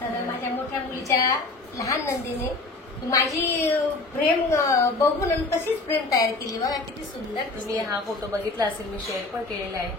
तर माझ्या मोठ्या मुलीच्या लहान नंदीने माझी फ्रेम बघून आणि तशीच फ्रेम तयार केली बघा, किती सुंदर. तुम्ही हा फोटो बघितला असेल, मी शेअर पण केलेला आहे.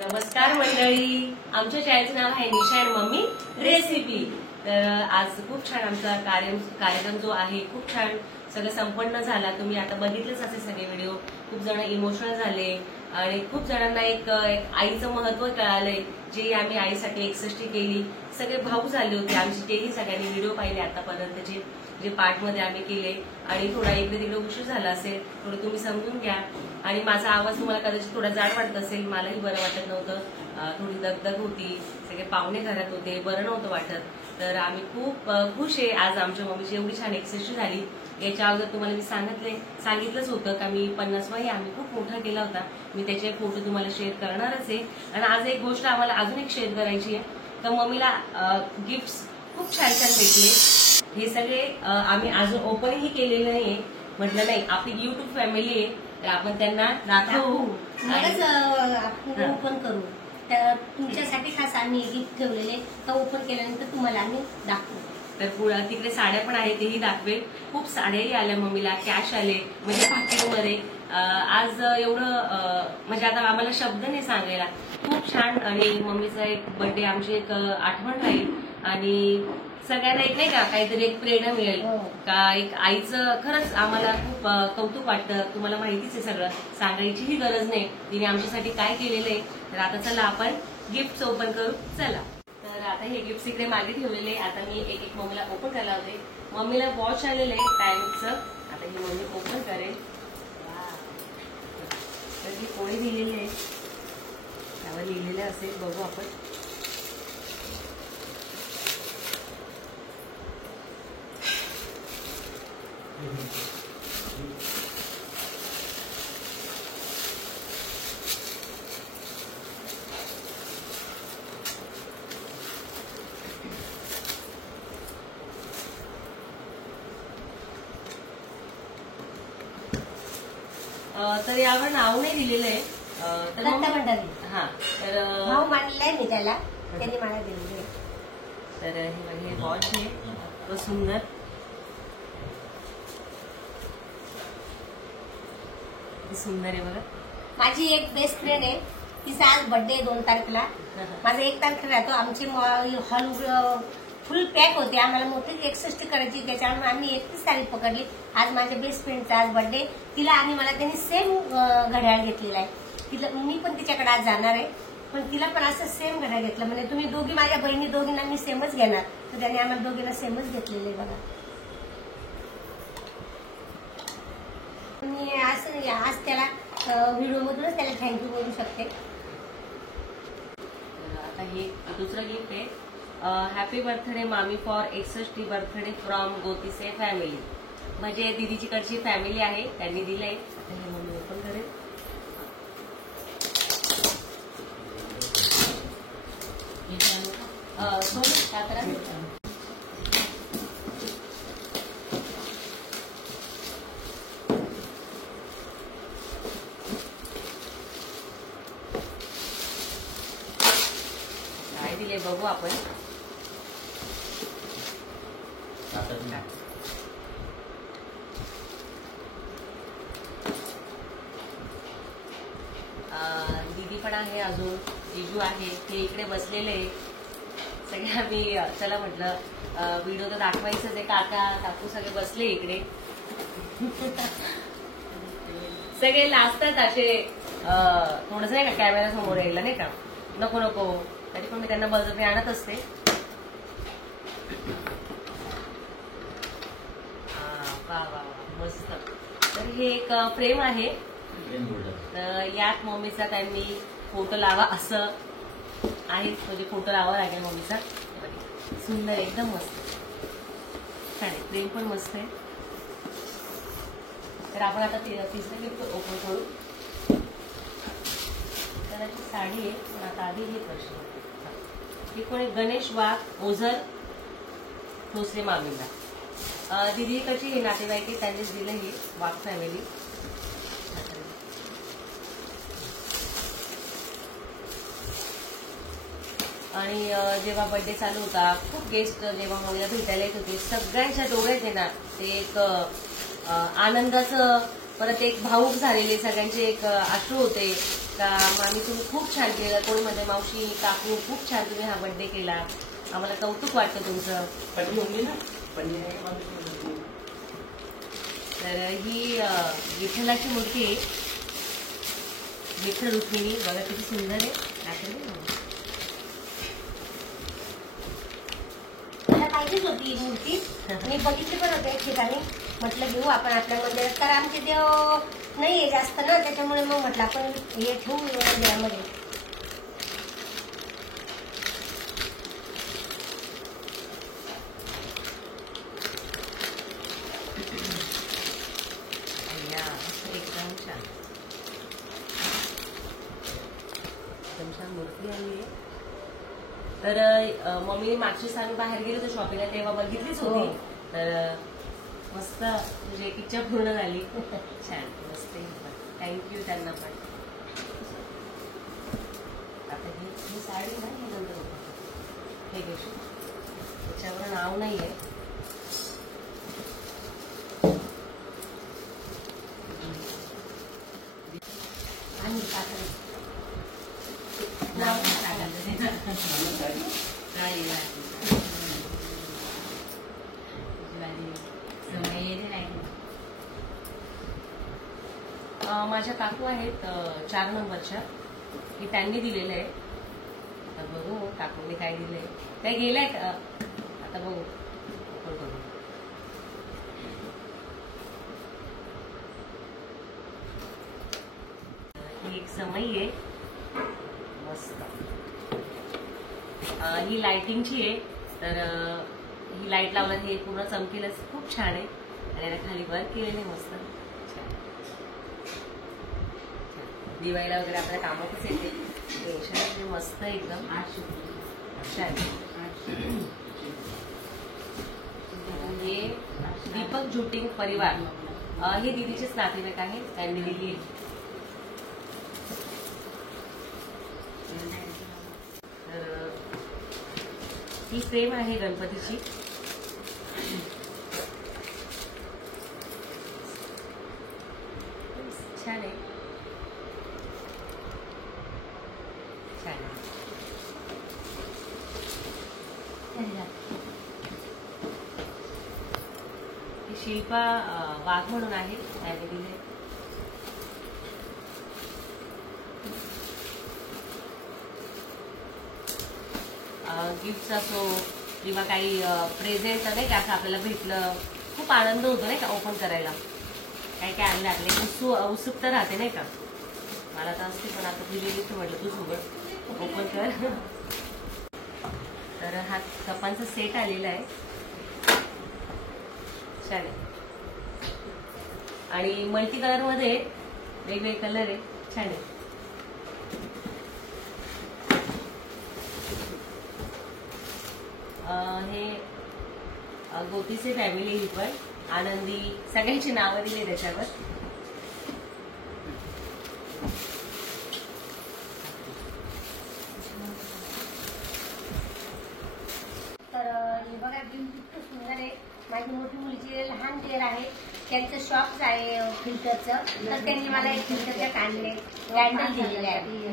नमस्कार मंडळी, आमच्या चॅनलचं नाव आहे निशा आणि मम्मी रेसिपी. तर आज खूप छान आमचा कार्यक्रम जो आहे खूप छान सगळं संपन्न झाला. तुम्ही आता बघितलेच असे सगळे व्हिडिओ. खूप जण इमोशनल झाले आणि खूप जणांना एक आईचं महत्व कळालंय. जे आम्ही आईसाठी 61 केली, सगळे भाऊ झाले होते आमची. तेही सगळ्यांनी व्हिडिओ पाहिले आतापर्यंतचे जे पार्टमध्ये आम्ही केले. आणि थोडा इकडे तिकडे उशीर झाला असेल, थोडं तुम्ही समजून घ्या. आणि माझा आवाज तुम्हाला कदाचित थोडा जाड वाटत असेल, मलाही बरं वाटत नव्हतं, थोडी दगदग होती, सगळे पाहुणे घरात होते, बरं नव्हतं वाटत. तर आम्ही खूप खुश आहे आज आमच्या मम्मीची एवढी छान 61 झाली. याच्या अगोदर तुम्हाला मी सांगितलंच होतं का मी 50वाही आम्ही खूप मोठा केला होता. मी त्याचे फोटो तुम्हाला शेअर करणारच आहे. आणि आज एक गोष्ट आम्हाला अजून एक शेअर करायची आहे, तर मम्मीला गिफ्ट्स खूप छान छान भेटले. हे सगळे आम्ही अजून ओपनही केलेले नाहीये. म्हटलं नाही, आपली युट्यूब फॅमिली आहे तर आपण त्यांना दाखवू, मगच आपण ओपन करू. तर तुमच्यासाठी खास आम्ही गिफ्ट ठेवलेले, तर ओपन केल्यानंतर तुम्हाला आम्ही दाखवू. तर तिकडे साड्या पण आहेत, तेही दाखवेल. खूप साड्याही आल्या मम्मीला, कॅश आले म्हणजे पाकिटमध्ये. आज एवढं म्हणजे आता आम्हाला शब्द नाही सांगायला, खूप छान. आणि मम्मीचा एक बर्थडे आमची एक आठवण राहील आणि सगळ्यांना एक नाही का काहीतरी एक प्रेरणा मिळेल का. एक आईचं खरंच आम्हाला खूप कौतुक वाटतं. तुम्हाला माहितीच आहे सगळं, सांगायचीही गरज नाही तिने आमच्यासाठी काय केलेलं आहे. तर आता चला आपण गिफ्ट ओपन करू. चला, तर आता हे गिफ्ट इकडे मागे ठेवलेले. आता मी एक एक मम्मीला ओपन करायला होते. मम्मीला वॉच आलेलं आहे टाइमचं, आता ही मम्मी ओपन करेल. तर ही कोणी लिहिलेली आहे, त्यावर लिहिलेलं असेल, बघू आपण. तर यावर नाव नाही दिलेलं आहे. हा, तर नाव मांडलंय मी त्याला, त्यांनी मला दिलेलं. तर हे वॉच आहे, तो सुंदर. सुंदर आहे बघा. माझी एक बेस्ट फ्रेंड आहे, तिचा आज बर्थडे 2 तारखेला. माझा 1 तारखेला राहतो. आमची हॉल फुल पॅक होते, आम्हाला मोठी 61 करायची, त्याच्यामुळे आम्ही 31 तारीख पकडली. आज माझ्या बेस्ट फ्रेंडचा आज बर्थडे. तिला आणि मला त्यांनी सेम घड्याळ घेतलेला आहे. तिला मी पण तिच्याकडे आज जाणार आहे, पण तिला पण असं सेम घड्याळ घेतलं. म्हणजे तुम्ही दोघी माझ्या बहिणी दोघींना मी सेमच घेणार, तर त्याने आम्हाला दोघींना सेमच घेतलेलं आहे बघा. मी असं आज त्याला व्हिडिओ मधूनच त्याला थँक्यू बोलू शकते. आता हे दुसरं गिफ्ट आहे. हॅपी बर्थडे मामी फॉर 61 बर्थडे फ्रॉम गोतिसे फॅमिली. म्हणजे दिदीचीकडची फॅमिली आहे, त्यांनी दिलंय. आता हे मम्मी ओपन करेल. काय दिले बघू आपण. दीदी पण आहे, अजून जिजू आहे, ते इकडे बसलेले. सगळे आम्ही चला म्हटलं व्हिडिओ तर दाखवायचंच आहे. काका काकू सगळे बसले इकडे. सगळे लाजतात असे थोडंसं नाही का कॅमेरा समोर यायला, नाही का, नको नको, तरी पण मी त्यांना बळजबरी आणत असते. वा वा मस्त. तर हे एक फ्रेम आहे, तर यात मम्मीचा त्यांनी फोटो लावा असं आहे, म्हणजे फोटो लावा लागेल मम्मीचा. सुंदर, एकदम मस्त छान आहे. फ्रेम पण मस्त आहे. तर आपण आता तिसरं गिफ्ट ओपन करू. त्याची साडी आहे, पण आता आधी हे प्रश्न. ही कोणी गणेश वाघ ओझर भोसले मामीला. दीदीकडची हे नातेवाईक त्यांनीच दिलं, ही वाघ फॅमिली. आणि जेव्हा बर्थडे चालू होता खूप गेस्ट जेव्हा मम्मीला भेटायला येत होते सगळ्यांच्या डोळ्यात आहे ना ते एक आनंदाचं परत एक भावूक झालेले सगळ्यांचे एक अश्रू होते का मामी तुम्ही खूप छान केलं. कोणी म्हणजे मावशी काकू खूप छान तुम्ही हा बर्थडे केला. आम्हाला कौतुक वाटतं तुमचं. तर ही विठ्ठलाची मूर्ती आहे. विठ्ठल रुक्मिणी बघा किती सुंदर आहे. मला पाहिजेच होती ही मूर्ती. मी बघितली पण होते एक ठिकाणी. म्हटलं घेऊ आपण आपल्या मंदिरात तर आमचे देव नाहीये जास्त ना त्याच्यामुळे मग म्हटलं आपण हे ठेवू मंदिरामध्ये. एकदम छान एकदम छान मूर्ती आली आहे. तर मम्मी मागची आम्ही बाहेर गेलो होतो शॉपिंगला तेव्हा बघितलीच होती. तर मस्त तुझी एक इच्छा पूर्ण झाली. छान मस्त थँक्यू त्यांना पण. आता ही साडी ना ही नंतर हे घेऊ त्याच्यावर नाव नाही आहे. आणि पात्र माझ्या काकू आहेत 4 नंबरच्या. हे त्यांनी दिलेलं आहे. आता बघू काकूने काय दिलंय. काय गेलंय आता बघू ओपन करू. ही एक समई आहे मस्त. ही लाइटिंगची आहे. तर ही लाईट लावल्यात हे पूर्ण चमकेलच खूप छान आहे. आणि याला खाली वर्क केलेले मस्त छान. दिवाळीला वगैरे आपल्या कामातच येते. टेन्शन मस्त एकदम छान. हे दीपक झुटिंग परिवार हे दीदीचेच नातेवाईक आहे. त्यांनी दिली. तर ही फ्रेम आहे गणपतीची. छान आहे छान आहे. ही शिल्पा वाघ म्हणून आहे त्याने दिले. गिफ्ट असो किंवा काही प्रेझेंट नाही का असं आपल्याला भेटलं खूप आनंद होतो नाही का ओपन करायला. काय काय आणलं आपले उत्सुकता राहते नाही का. मला तर असते पण आता दिलेली तर म्हटलं तू सोबत ओपन कर. तर हा कपांचा सेट आलेला आहे छान आहे. आणि मल्टी कलर मध्ये वेगवेगळे कलर आहे छान आहे. हे गोपीचे फॅमिली ही पण आनंदी सगळ्यांची नावं दिली त्याच्यावर. तर हे बघा खूप सुंदर आहे. माझी मोठी मुलीची लहान देर आहे त्यांचं शॉप आहे फिल्टरचं. तर त्यांनी मला एक फिल्टरचे कॅन्डल दिलेले आहे.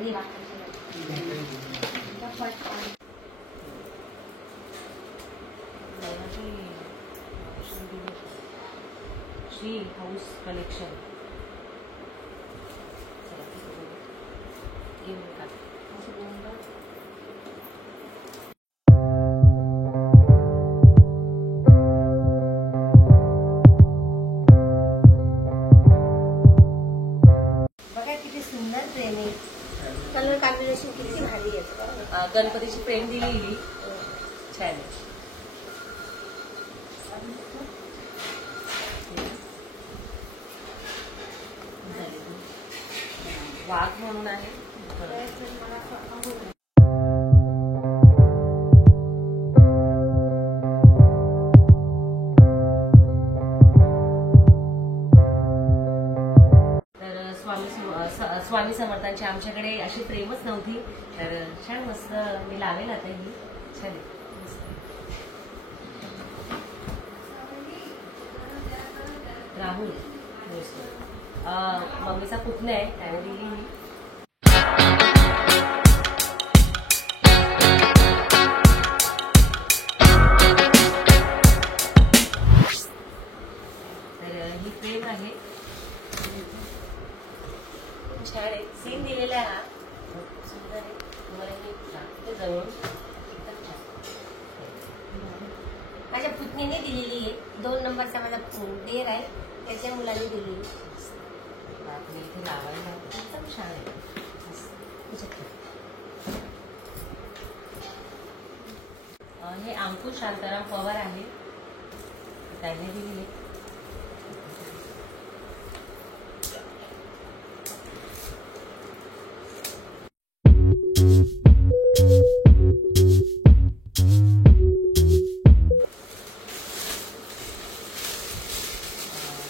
श्री हाऊस कलेक्शन बघा किती सुंदर फ्रेम आहे. कलर कॉम्बिनेशन किती भारी आहे. गणपतीची फ्रेम दिलेली छान आहे. वाघ म्हणून आहे. स्वामी समर्थांची आमच्याकडे अशी फ्रेमच नव्हती, तर छान मस्त मी लावेल आता ही. छान आहे. राहुल मम्मीचा पुतण्या आहे, त्याने दिली मी. तर ही फ्रेम आहे, छान आहे. सीन दिलेला आहे, हा सुंदर आहे. तुम्हाला मी दाखवते जवळ. एकदम छान. माझ्या पुतणीने दिलेली आहे. 2 नंबरचा माझा देर आहे, त्याच्या मुलाने दिलेली. बापरे, इथे लावायला एकदम छान आहे. हे अंकुश शांताराम पवार आहे, त्यांनी दिलेली.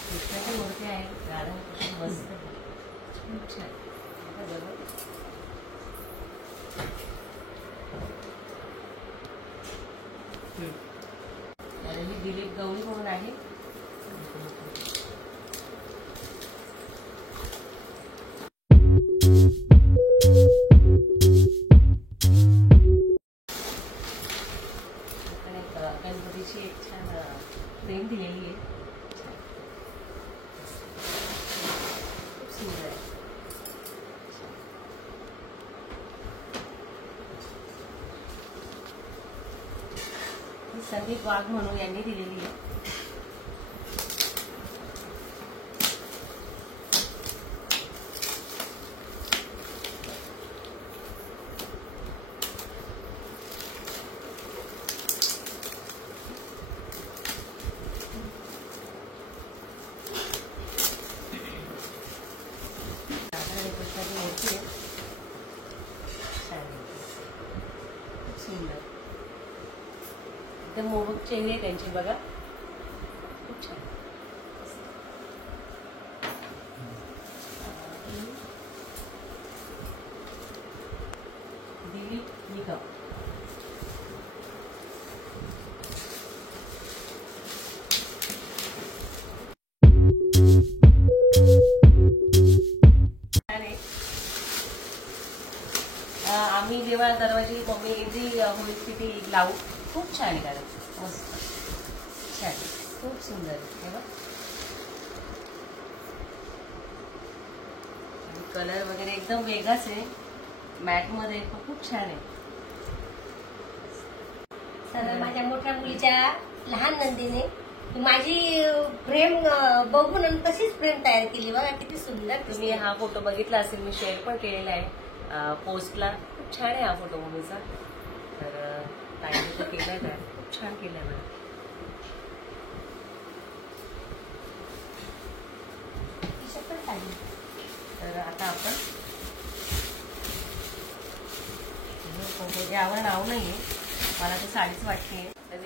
कृष्णाची मूर्ती आहे, राधाकृष्ण मस्त खूप छान. आणि ही दिलीप गवळी म्हणून आहे. गणपतीची एक छान फ्रेम दिलेली आहे, खूप सुंदर आहे. संदीप वाघ म्हणून यांनी दिलेली आहे. कृष्णाची मूर्ती आहे, छान आहे, खूप सुंदर. एकदम मोहक चेहरे आहे त्यांची, बघा खूप छान. दिलीप निगम. आम्ही जेव्हा दरवाजी मम्मी एंट्री होईल तिथे लावू. खूप छान आहे, कारण मस्त छान, खूप सुंदर आहे. बघा कलर वगैरे एकदम वेगळाच आहे, मॅट मध्ये पण खूप छान आहे. तर माझ्या मोठ्या मुलीच्या लहान नंदीने माझी फ्रेम बघून आणि तशीच फ्रेम तयार केली. बघा किती सुंदर. तुम्ही हा फोटो बघितला असेल, मी शेअर पण केलेला आहे पोस्टला. खूप छान आहे हा फोटो मम्मीचा. तर ताईने तो केलाय, काय खूप छान केलाय मला. तर आता आपण यावर नाव नाहीये, मला तर साडीच वाटते. तर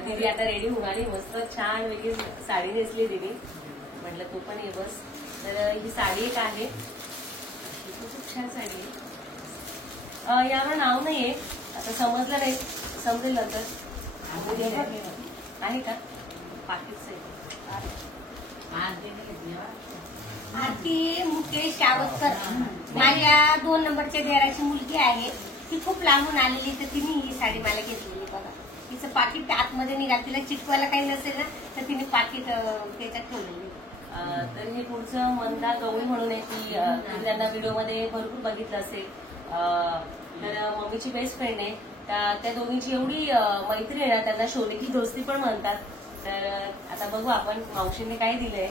दीदी आता रेडी होऊन आली, मस्त छान वेगळी साडी नेसली दीदी. म्हटलं तू पण ये बस. तर ही साडी एक आहे, खूप छान साडी आहे. यावर नाव नाहीये, आता समजलं नाही, समजेल नंतर. आहे का पाकिटच आरती मुकेश यावतकर माझ्या 2 नंबरच्या देराची मुलगी आहे. ती खूप लांबून आलेली, तर तिने ही साडी मला घेतलेली. बघा तिचं पाकिट आतमध्ये निघाल, तिला चिटकवायला काही नसेल ना, तर तिने पाकिट त्याच्यात ठेवलेली. तर हे पुढचं मंदा गवळी म्हणून आहे, ती त्यांना व्हिडिओमध्ये भरपूर बघितलं असेल. तर मम्मीची बेस्ट फ्रेंड आहे. त्या दोघींची एवढी मैत्री आहे ना, त्यांना शोले की दोस्ती पण म्हणतात. तर आता बघू आपण मावशीने काय दिलंय,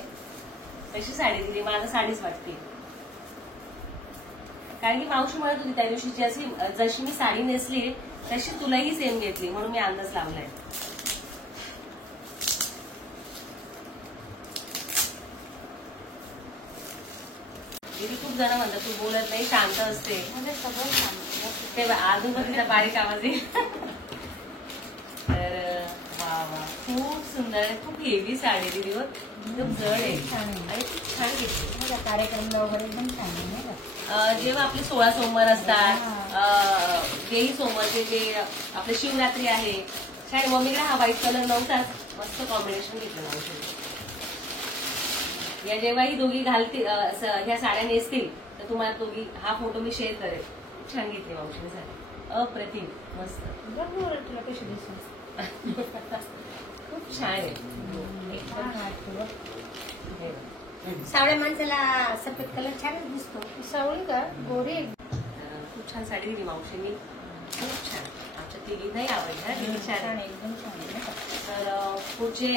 कशी साडी दिली. मला साडीच वाटते, कारण की मावशी म्हणत होती त्या दिवशी जशी मी साडी नेसली तशी तुलाही सेम घेतली, म्हणून मी अंदाज लावलाय. दीदी खूप जण म्हणतात तू बोलत नाही, शांत असते. ते अजून बघितलं बारीक आवाज येईल. तर वा वा, खूप सुंदर आहे, खूप हेवी साडी दिली वर, एकदम जड आहे आणि खूप छान घेतली. कार्यक्रम वगैरे एकदम छान आहे नाही का? जेव्हा आपले 16 सोमवार असतात, तेही सोमवारचे जे आपले शिवरात्री आहे, छान. मम्मीकडे हा व्हाईट कलर नव्हताच, मस्त कॉम्बिनेशन घेतलं मावशीने. या जेव्हा ही दोघी घालतील ह्या साड्या नेसतील तर तुम्हाला दोघी हा फोटो मी शेअर करेल. खूप छान घेतली मावशीने साडी, अप्रतिम, मस्त. तुला कशी दिसते? खूप छान आहे. सावळ्या माणसाला सफेद कलर छानच दिसतो. सावळी का गोरी? खूप छान साडी दिली मावशीने, खूप छान. आमच्या तिघींनाही आवडली हा, किती छान आहे. एकदम छान. तर पुढचे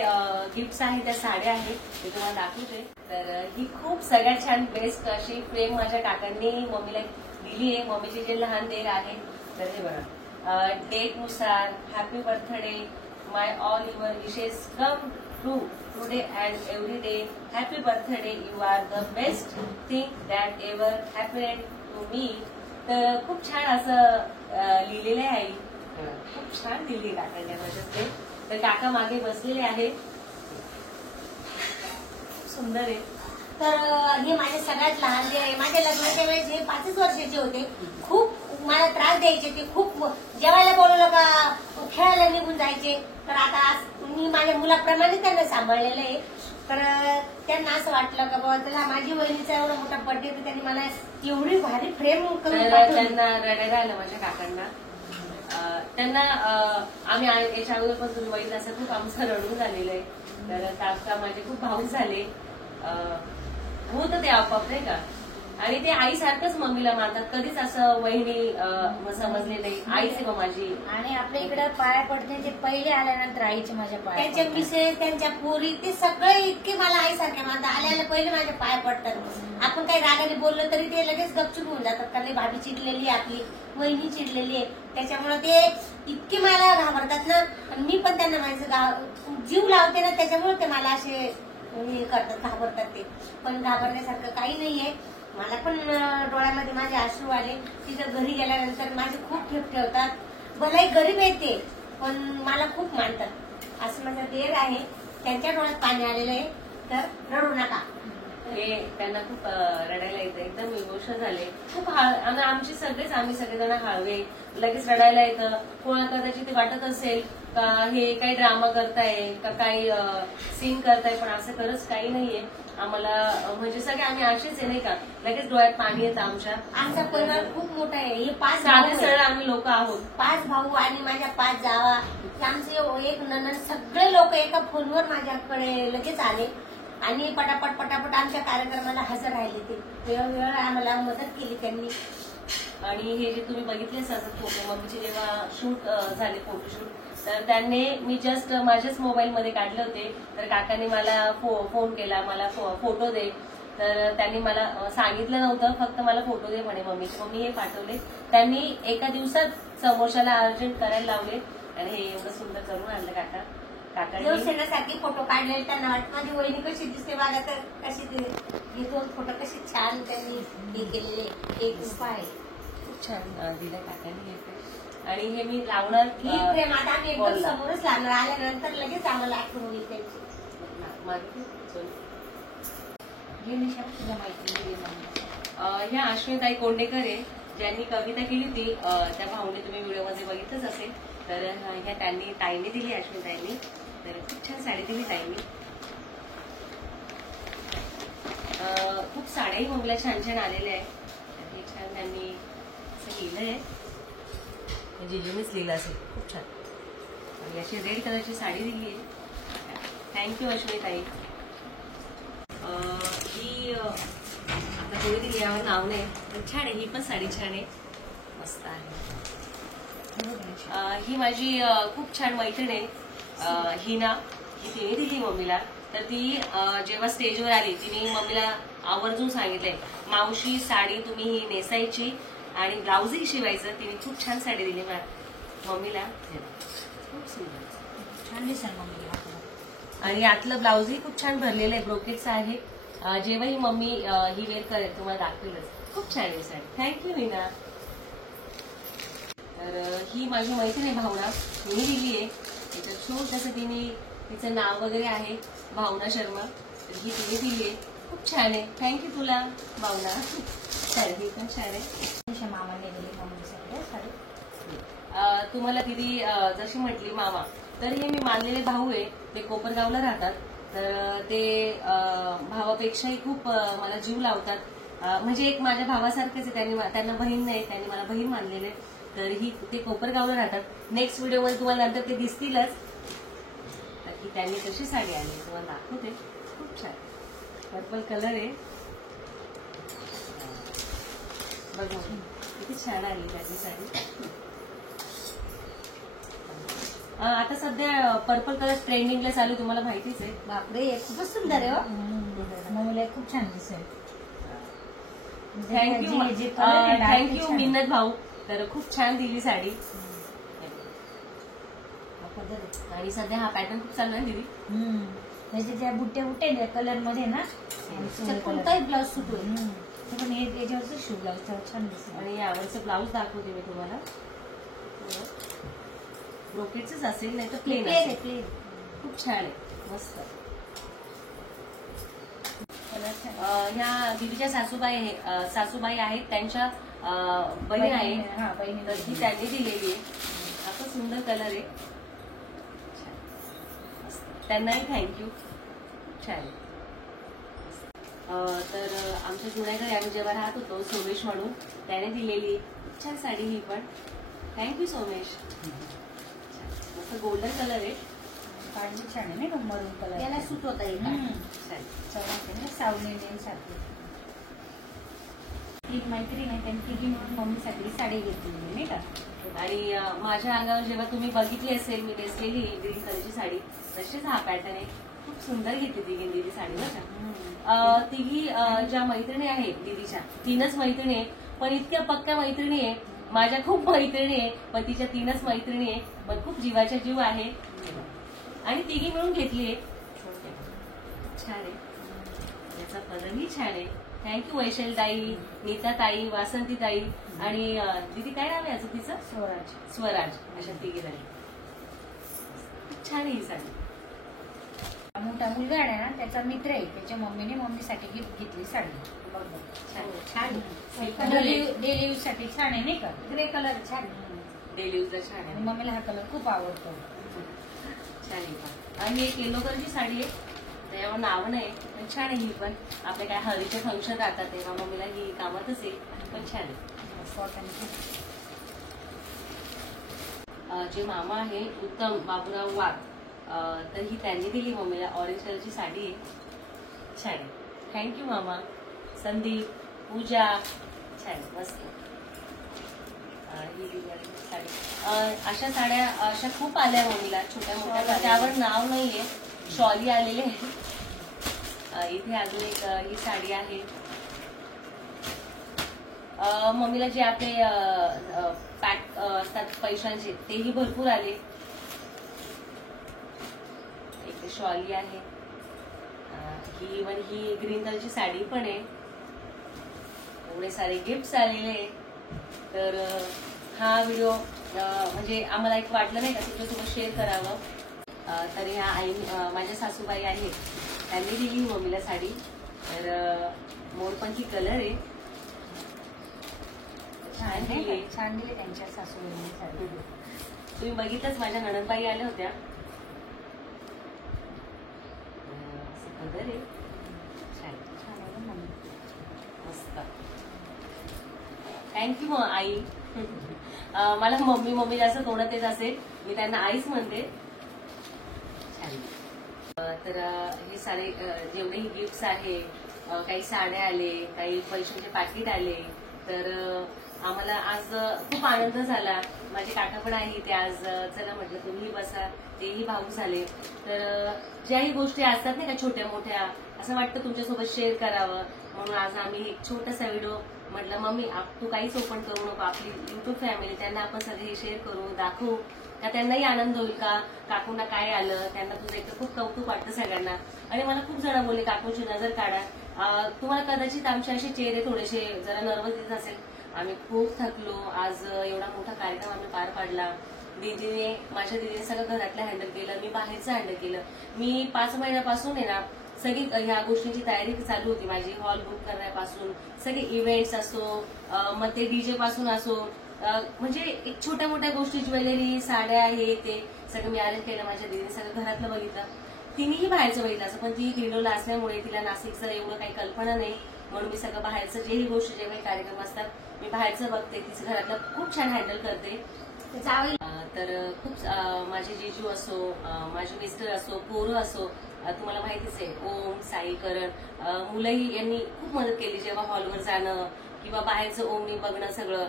गिफ्ट्स आहेत, त्या साड्या आहेत, ते तुम्हाला दाखवते. तर ही खूप सगळ्यात छान बेस्ट अशी फ्रेम माझ्या काकांनी मम्मीला दिली आहे. मम्मीचे जे लहान देर आहे, तर हे बघा, डेट नुसार happy birthday, may all your wishes come true today and every day. Happy birthday, you are the best thing that ever happened to me. तर खूप छान असं लिहिलेलं आहे. खूप छान दिली काकांच्या माझ्या. तर काका मागे बसलेले आहे, सुंदर आहे. तर हे माझे सगळ्यात लहान जे आहे, माझ्या लग्नाच्या वेळेस हे 5 वर्षाचे होते. खूप मला त्रास द्यायचे ते, खूप जेवायला बोलवलं का खेळायला निघून जायचे. तर आता मी माझ्या मुलाप्रमाणे त्यांना सांभाळलेलं आहे. तर त्यांना असं वाटलं का बाबा त्याला माझी वहिनीचा एवढा मोठा बर्थडे, तर त्यांनी मला एवढी भारी फ्रेम करून पाठवली. त्यांना रडायला आलं माझ्या काकांना. त्यांना आम्ही याच्या अगोदर पण तुम्ही बघितलं असं खूप आमचं रडून झालेलं आहे. तर काका माझे खूप भाऊक झाले, होतं ते आपोआप नाही का. आणि ते आईसारखंच मम्मीला मानतात, कधीच असं वहिनी समजले नाही. आईच आहे मग माझी. आणि आपल्या इकडे पाया पडते ते पहिले आल्यानंतर आईचे माझ्या पाया, त्यांच्या मिसेस, त्यांच्या पोरी, ते सगळे इतके मला आईसारखे मानतात. आल्याला पहिले माझ्या पाया पडतात. आपण काही रागाने बोललो तरी ते लगेच गपचूप होऊन जातात. कारण भाभी चिडलेली आहे, आपली वहिनी चिडलेली आहे, त्याच्यामुळे ते इतके मला घाबरतात ना. आणि मी पण त्यांना माझं जीव लावते ना, त्याच्यामुळे ते मला असे हे करतात, घाबरतात. ते पण घाबरण्यासारखं काही नाहीये. मला पण डोळ्यामध्ये माझे अश्रू आले. तिथं घरी गेल्यानंतर माझे खूप ठेप ठेवतात. भलाई गरीब आहे ते, पण मला खूप मानतात. असं माझा देर आहे, त्यांच्या डोळ्यात पाणी आलेलं आहे. तर रडू नका. हे त्यांना खूप रडायला येतं, एकदम इमोशनल झाले खूप. आणि आमची सगळेच, आम्ही सगळेजण हळवे, लगेच रडायला येतं. कोणाला कदाचित वाटत असेल का हे काही ड्रामा करताय का काही सीन करताय, पण असं खरंच काही नाहीये. आम्हाला म्हणजे सगळे आम्ही असेच आहे नाही का, लगेच डोळ्यात पाणी येतं आमच्या. आमचा परिवार खूप मोठा आहे. हे 5 साधे सरळ आम्ही लोक आहोत. 5 भाऊ आणि माझ्या 5 जावा, आमचे एक ननंद, सगळे लोक एका फोनवर माझ्याकडे लगेच आले आणि पटापट आमच्या कार्यक्रमाला हजर राहिले. ते वेळोवेळ आम्हाला मदत केली त्यांनी. आणि हे जे तुम्ही बघितले असतात फोटो, मम्मीचे जेव्हा शूट झाले फोटोशूट, तर त्यांनी मी जस्ट माझ्याच मोबाईलमध्ये काढले होते. तर काकांनी मला फोन केला, मला फोटो दे. तर त्यांनी मला सांगितलं नव्हतं, फक्त मला फोटो दे म्हणे मम्मीचे. मम्मी हे पाठवले. त्यांनी एका दिवसात समोरच्याला अर्जंट करायला लावले आणि हे एवढं सुंदर करून आणलं काकांनी. देवसेनासाठी फोटो काढले. त्यांना वाटतं माझी वहिनी कशी दिसते बघा, तर कशी हे 2 फोटो कशी छान त्यांनी हे केलेले. एक उपाय खूप छान दिलं काकांनी हे. आणि हे मी लावणार ही प्रेम आता आम्ही एकदम समोरच लावणार. आल्यानंतर लगेच आम्हाला आठवण होईल त्यांची. ह्या अश्विनीताई कोंडेकर आहे, ज्यांनी कविता केली होती. त्या भाऊने तुम्ही व्हिडिओमध्ये बघितलंच असेल. तर ह्या त्यांनी ताईने दिली, अश्विनीताईंनी. तर खूप छान साडी दिली ताईंनी. खूप साड्याही मम्मीला छान छान आलेल्या आहे. हे छान त्यांनी असं लिहिलंय, जिजूनेच लिहिलं असेल. खूप छान. आणि अशी रेड कलरची साडी दिली आहे. थँक्यू अश्विनीताई. ही आता कोणी दिली यावर नाव नाही, पण छान आहे. ही पण साडी छान आहे, मस्त आहे. ही माझी खूप छान मैत्रीण आहे हिना. ही तिने दिली मम्मीला. तर ती जेव्हा स्टेजवर आली, तिने मम्मीला आवर्जून सांगितलंय, मावशी साडी तुम्ही ही नेसायची आणि ब्लाऊजही शिवायचं. तिने खूप छान साडी दिली मम्मीला. खूप सुंदर, छान दिसेल मम्मीला. आणि यातलं ब्लाऊजही खूप छान भरलेलं आहे, ब्रोकेटचं आहे. जेव्हा ही मम्मी ही वेअर करेल तुम्हाला दाखवेलच. खूप छान आहे साडी. थँक्यू मीना. तर ही माझी मैत्रीण आहे भावना, तिने दिली आहे. त्याच्यात छोटंसं तिने तिचं नाव वगैरे आहे भावना शर्मा. तर ही तिने दिली आहे. खूप छान आहे. थँक्यू तुला भावना. चालेल, ही पण छान आहे. मामाने दिली मम्मीसाठी साडी. तुम्हाला दिदी जशी म्हटली मामा, तर हे मी मानलेले भाऊ आहे. ते कोपरगावला राहतात. तर ते भावापेक्षाही खूप मला जीव लावतात. म्हणजे एक माझ्या भावासारखेच आहे. त्यांना बहीण नाही, त्यांनी मला बहीण मानलेले. तर ही ते कोपरगावला राहतात. नेक्स्ट व्हिडिओमध्ये तुम्हाला नंतर ते दिसतीलच की त्यांनी कशी साडी आणली तुम्हाला दाखवते. खूप छान पर्पल कलर आहे. बघा किती छान आली त्याची साडी. आता सध्या पर्पल कलर ट्रेंडिंगला चालू, तुम्हाला माहितीच आहे. बापरे, खूपच सुंदर आहे. मम्मीला खूप छान दिसेल. थँक्यू मिन्नत भाऊ. तर खूप छान दिली साडी. आणि सध्या हा पॅटर्न खूप चालू आहे दीदी. त्याच्या त्या बुट्ट्या बुट्ट्या कलर मध्ये ना कोणताही ब्लाऊज सूट होईल. पण हे त्याच्यावरचं शिव ब्लाऊज छान दिसेल. आणि यावरचं ब्लाऊज दाखवते मी तुम्हाला. ब्रोकेटच असेल, नाही तर प्लेन प्लेन प्लेन. खूप छान आहे, मस्त. ह्या दीदीच्या सासूबाई आहेत, त्यांच्या बहीण आहे. तर ही त्यांनी दिलेली आहे. आता सुंदर कलर आहे. त्यांनाही थँक्यू. छान. तर आमच्या जुन्या घरी आम्ही जेव्हा राहत होतो, सोमेश म्हणून त्याने दिलेली छान साडी ही पण. थँक्यू सोमेश. मस्त गोल्डन कलर आहे. काढली छान आहे ना, मरून कलर. याला सूट होता येईल. छान सावली सारखी. ती मैत्रीण आहे, त्यांनी तिघी म्हणून मम्मीसाठी साडी घेतली नाही का. आणि माझ्या अंगावर जेव्हा तुम्ही बघितली असेल मी नेसलेली ग्रीन कलरची साडी, तशीच हा पॅटर्न आहे. खूप सुंदर घेतली तिघी दीदी साडी बघा. तिघी ज्या मैत्रिणी आहेत दीदीच्या, 3च मैत्रिणी आहे, पण इतक्या पक्क्या मैत्रिणी आहे. माझ्या खूप मैत्रिणी आहे, पण तिच्या 3च मैत्रिणी आहे, पण खूप जीवाच्या जीव आहे. आणि तिघी मिळून घेतली आहे. छान आहे. याचा कलरही छान आहे. थँक्यू वैशालीताई, नीताताई, वासंतीताई आणि दीदी काय नाव आहे अजून तिचं? स्वराज. अशा तिघी जणी. खूप छान आहे ही साडी. मोठा मुलगा आहे ना, त्याचा मित्र आहे, त्याच्या मम्मीने मम्मीसाठी गिफ्ट घेतली साडी. छान. डेली यूज साठी छान आहे नाही का. ग्रे कलर छान. डेली यूजला छान आणि आहे. मम्मीला हा कलर खूप आवडतो. छान आहे पण. आणि एक येलो कलरची साडी आहे, त्याच्यावर नाव नाही, पण छान आहे ही पण. आपले काय हळदीचे फंक्शन राहतात तेव्हा मम्मीला ही कामातच आहे, पण छान आहे. जे मामा आहे उत्तम बाबूराव वाघ, तर ही त्यांनी दिली मम्मीला. ऑरेंज कलरची साडी आहे. छान आहे. थँक्यू मामा. संदीप, पूजा. छान, मस्त. ही दिली साडी. अशा साड्या अशा खूप आल्या मम्मीला, छोट्या मोठ्या. त्यावर नाव नाहीये. शॉली आलेले आहे. इथे अजून एक ही साडी आहे. मम्मीला जे आपले पॅक असतात पैशांचे, तेही भरपूर आले. एक शॉली आहे. ही ग्रीन कलरची साडी पण आहे. एवढे सारे गिफ्ट्स आलेले. तर हा व्हिडिओ म्हणजे आम्हाला एक वाटलं नाही का तुमच्यासोबत शेअर करावं. तर ह्या आई माझ्या सासूबाई आहेत, त्यांनी दिली मम्मीला साडी. तर मोरपंखी कलर आहे. छान दिली. छान दिली त्यांच्या सासूबाईंनी साडी. तुम्ही बघितलंच, माझ्या नणंदबाई आल्या होत्या. कलर आहे. छान छान आहे मम्मी. मस्त. थँक्यू आई. मला मम्मी जास्त तोंडात येत असेल, मी त्यांना आईच म्हणते. छान. तर हे सारे जेवढेही गिफ्ट्स आहे, काही साड्या आले, काही पैशांचे पाकिट आले. तर आम्हाला आज खूप आनंद झाला. माझे काका पण आहे ते आज. चला म्हटलं तुम्ही बसा, तेही भाऊक झाले. तर ज्याही गोष्टी असतात नाही का छोट्या मोठ्या, असं वाटतं तुमच्यासोबत शेअर करावं, म्हणून आज आम्ही एक छोटासा व्हिडिओ. म्हटलं मम्मी तू काहीच ओपन करू नको, आपली युट्यूब फॅमिली, त्यांना आपण सगळे हे शेअर करू, दाखवू का त्यांनाही आनंद होईल का, काकूंना काय आलं, त्यांना तुझं एक खूप कौतुक वाटतं सगळ्यांना. आणि मला खूप जण बोलले काकूंची नजर काढा. तुम्हाला कदाचित आमचे असे चेहरे थोडेसे जरा नर्वस दिसत असेल. आम्ही खूप थकलो. आज एवढा मोठा कार्यक्रम आम्ही पार पाडला. माझ्या दीदीने सगळं घरातलं हँडल केलं, मी बाहेरचं हँडल केलं. मी 5 महिन्यापासून आहे ना सगळी ह्या गोष्टींची तयारी चालू होती माझी. हॉल बुक करण्यापासून सगळे इव्हेंट्स असो, मग ते डीजे पासून असो, म्हणजे एक छोट्या मोठ्या गोष्टी, ज्वेलरी, साड्या, हे ते सगळं मी अरेंज केलं. माझ्या दीदीने सगळं घरातलं बघितलं. तिनेही बाहेरचं बघितलं असं, पण ती गिरडोला असल्यामुळे तिला नाशिकचं एवढं काही कल्पना नाही, म्हणून मी सगळं बाहेरचं जेही गोष्टी, जे काही कार्यक्रम असतात मी बाहेरचं बघते. तिचं घरातलं खूप छान हँडल करते. तर खूप माझे जीजू असो, माझे मिस्टर असो, पोरं असो, तुम्हाला माहितीच आहे, ओम, साई, करण, मुलंही यांनी खूप मदत केली. जेव्हा हॉलवर जाणं किंवा बाहेरचं ओमनी बघणं सगळं,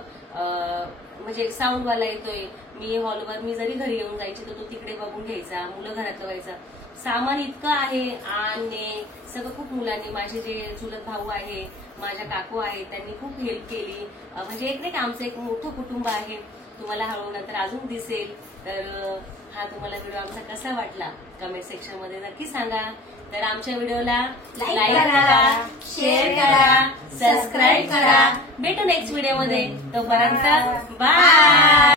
म्हणजे साऊंडवाला येतोय, मी हॉलवर, मी जरी घरी येऊन जायची तर तो तिकडे बघून घ्यायचा, मुलं घरात बघायचा. सामान इतकं आहे आणि सगळं खूप मुलांनी, माझे जे चुलत भाऊ आहे, माझ्या काकू आहे, त्यांनी खूप हेल्प केली. म्हणजे एक नाही का आमचं एक मोठं कुटुंब आहे. तुम्हाला हळूहळू नंतर अजून दिसेल. तर हा तुम्हाला व्हिडिओ आमचा कसा वाटला कमेंट सेक्शन मध्ये नक्की सांगा. तर आमच्या व्हिडिओला लाईक करा, शेअर करा, सबस्क्राईब करा. भेटू नेक्स्ट व्हिडिओ मध्ये. तोपर्यंत बाय.